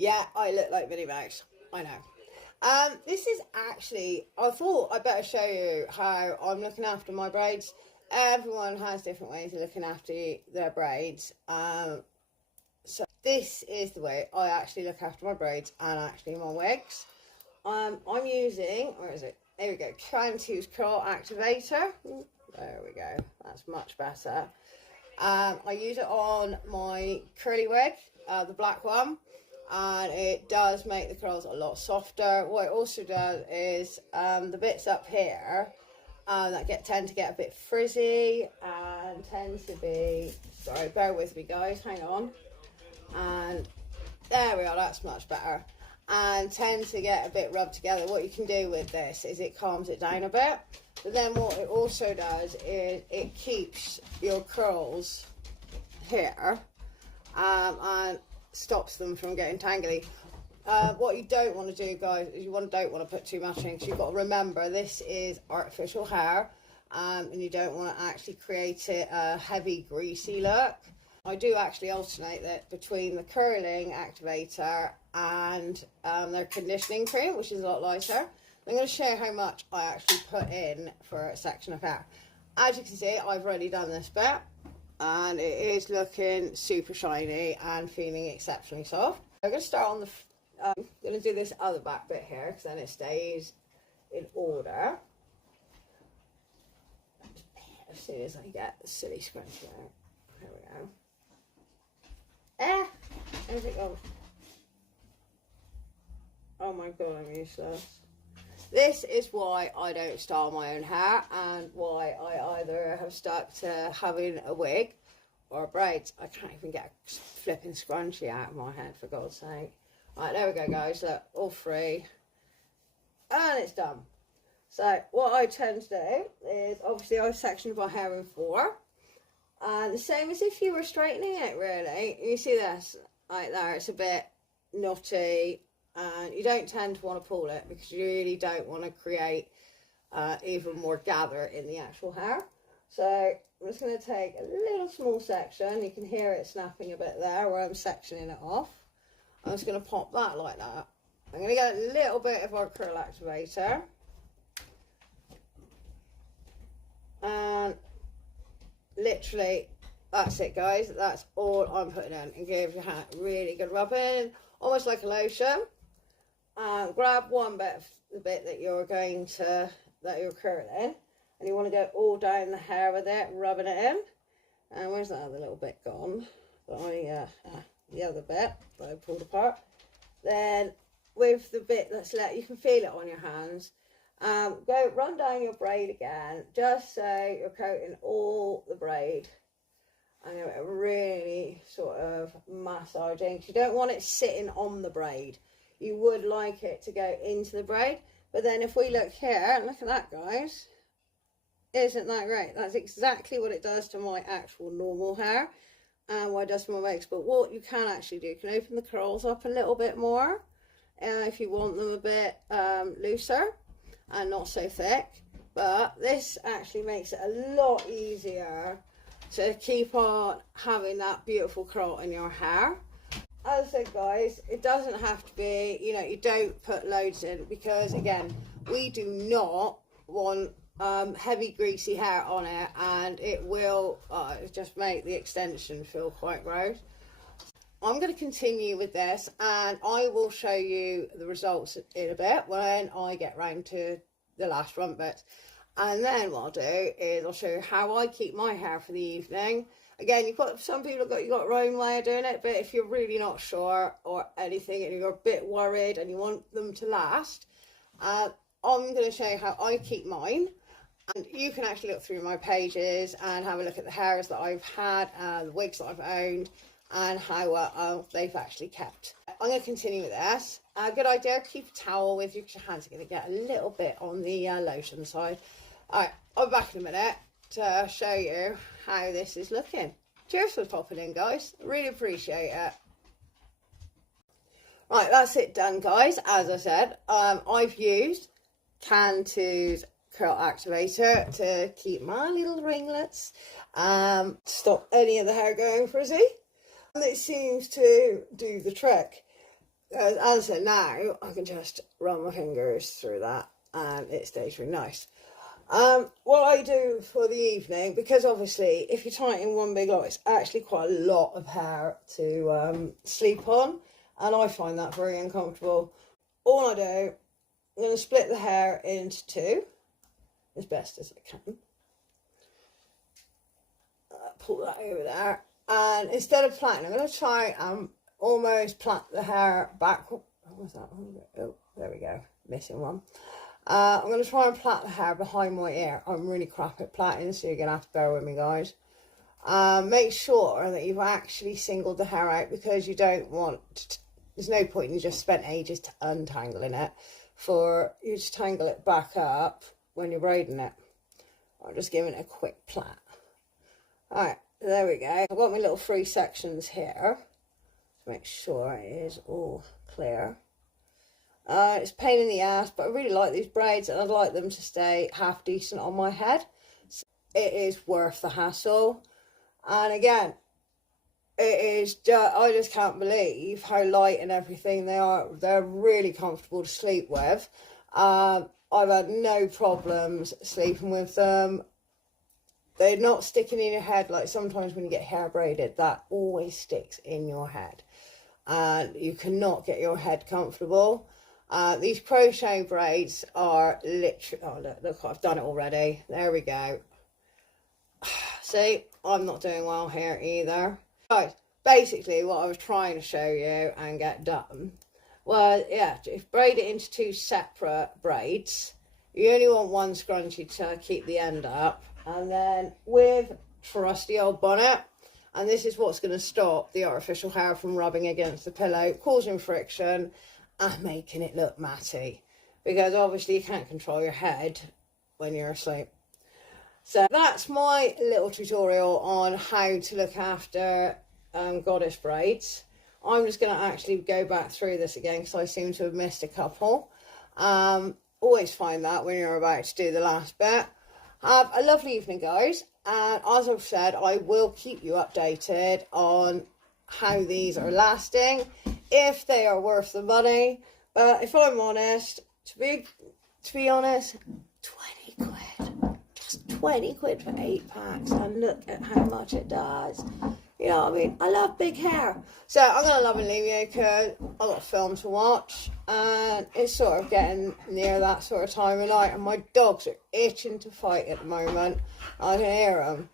Yeah, I look like Minnie Mouse. I know. This is actually, I thought I'd better show you how I'm looking after my braids. Everyone has different ways of looking after their braids. So this is the way I actually look after my braids and actually my wigs. I'm using, where is it? There we go, Cantu Curl Activator. There we go, that's much better. I use it on my curly wig, the black one, and it does make the curls a lot softer. What it also does is the bits up here that tend to get a bit frizzy and tend to be, sorry, bear with me guys, hang on, and there we are, that's much better, and tend to get a bit rubbed together. What you can do with this is it calms it down a bit, but then what it also does is it keeps your curls here and stops them from getting tangly. What you don't want to do, guys, is you don't want to put too much in, because you've got to remember this is artificial hair, and you don't want to actually create it a heavy greasy look. I do actually alternate that between the curling activator and their conditioning cream, which is a lot lighter. I'm going to show you how much I actually put in for a section of hair. As you can see, I've already done this bit, and it is looking super shiny and feeling exceptionally soft. I'm going to start on the, I'm going to do this other back bit here, because then it stays in order. As soon as I get the silly scrunchie out. There we go. Where's it gone? Oh my god, I'm useless. This is why I don't style my own hair, and why I either have stuck to having a wig or braids. I can't even get a flipping scrunchie out of my head, for God's sake. Right, there we go guys, look, all three. And it's done. So what I tend to do is, obviously I've sectioned my hair in 4. And the same as if you were straightening it, really. You see this, right there, it's a bit knotty. And you don't tend to want to pull it, because you really don't want to create even more gather in the actual hair. So I'm just going to take a little small section. You can hear it snapping a bit there where I'm sectioning it off. I'm just going to pop that like that. I'm going to get a little bit of our curl activator. And literally, that's it guys. That's all I'm putting in. And give your hair a really good rub in, almost like a lotion. Grab one bit of the bit that you're curling, and you want to go all down the hair with it, rubbing it in. And where's that other little bit gone? The other bit that I pulled apart. Then with the bit that's left, you can feel it on your hands. Run down your braid again, just so you're coating all the braid. And you're really sort of massaging, because you don't want it sitting on the braid. You would like it to go into the braid. But then if we look here, look at that guys, isn't that great? That's exactly what it does to my actual normal hair, and what it does to my wigs. But what you can actually do, you can open the curls up a little bit more if you want them a bit looser and not so thick. But this actually makes it a lot easier to keep on having that beautiful curl in your hair. As I said guys, it doesn't have to be, you know, you don't put loads in, because again, we do not want heavy greasy hair on it, and it will just make the extension feel quite gross. I'm going to continue with this, and I will show you the results in a bit when I get round to the last front bit. And then what I'll do is I'll show you how I keep my hair for the evening. Again, some people have got their own way of doing it, but if you're really not sure or anything, and you're a bit worried and you want them to last, I'm going to show you how I keep mine. And you can actually look through my pages and have a look at the hairs that I've had, the wigs that I've owned, and how they've actually kept. I'm going to continue with this. A good idea, keep a towel with you, because your hands are going to get a little bit on the lotion side. Alright, I'll be back in a minute to show you how this is looking. Cheers for popping in guys, really appreciate it. Right, that's it done guys. As I said, I've used Cantu's Curl Activator to keep my little ringlets, stop any of the hair going frizzy, and it seems to do the trick. As I said, now I can just run my fingers through that and it stays really nice. What I do for the evening, because obviously if you tie it in one big lot, it's actually quite a lot of hair to sleep on, and I find that very uncomfortable. All I do, I'm going to split the hair into two as best as I can. Pull that over there, and instead of plaiting, I'm going to try and almost plait the hair back. What was that? Oh, there we go, missing one. I'm going to try and plait the hair behind my ear. I'm really crap at plaiting, so you're going to have to bear with me, guys. Make sure that you've actually singled the hair out, because you don't want to, there's no point in just spent ages to untangling it for you to tangle it back up when you're braiding it. I'm just giving it a quick plait. Alright, there we go. I've got my little 3 sections here to make sure it is all clear. It's a pain in the ass, but I really like these braids and I'd like them to stay half decent on my head. So it is worth the hassle. And again, it is just, I just can't believe how light and everything they are. They're really comfortable to sleep with. I've had no problems sleeping with them. They're not sticking in your head like sometimes when you get hair braided. That always sticks in your head. And you cannot get your head comfortable. These crochet braids are literally, oh look, I've done it already. There we go. See, I'm not doing well here either. Guys, basically what I was trying to show you and get done was, yeah, if braid it into 2 separate braids. You only want one scrunchie to keep the end up. And then with trusty old bonnet, and this is what's going to stop the artificial hair from rubbing against the pillow, causing friction, and making it look matty, because obviously you can't control your head when you're asleep. So that's my little tutorial on how to look after goddess braids. I'm just going to actually go back through this again because I seem to have missed a couple. Always find that when you're about to do the last bit. Have a lovely evening, guys, and as I've said, I will keep you updated on how these are lasting, if they are worth the money. But if I'm honest, to be honest, 20 quid, just 20 quid for 8 packs, and look at how much it does. You know what I mean? I love big hair. So I'm going to love and leave you because I've got a film to watch, and it's sort of getting near that sort of time of night, and my dogs are itching to fight at the moment. I can hear them.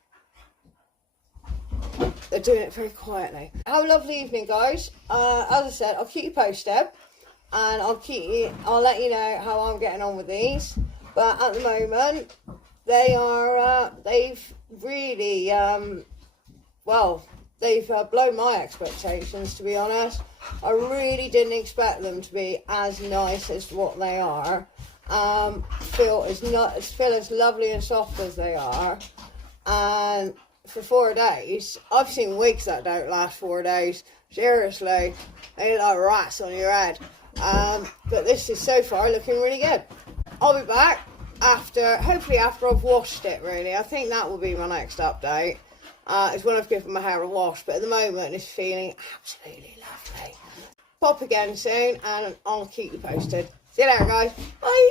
They're doing it very quietly. Have a lovely evening, guys. As I said, I'll keep you posted, and I'll let you know how I'm getting on with these. But at the moment, they are they've really they've blown my expectations, to be honest. I really didn't expect them to be as nice as what they are. Feel as lovely and soft as they are, and for 4 days, I've seen wigs that don't last 4 days. Seriously, they look like rats on your head. But this is so far looking really good. I'll be back hopefully after I've washed it, really. I think that will be my next update. Is when I've given my hair a wash, but at the moment it's feeling absolutely lovely. Pop again soon, and I'll keep you posted. See you later, guys. Bye.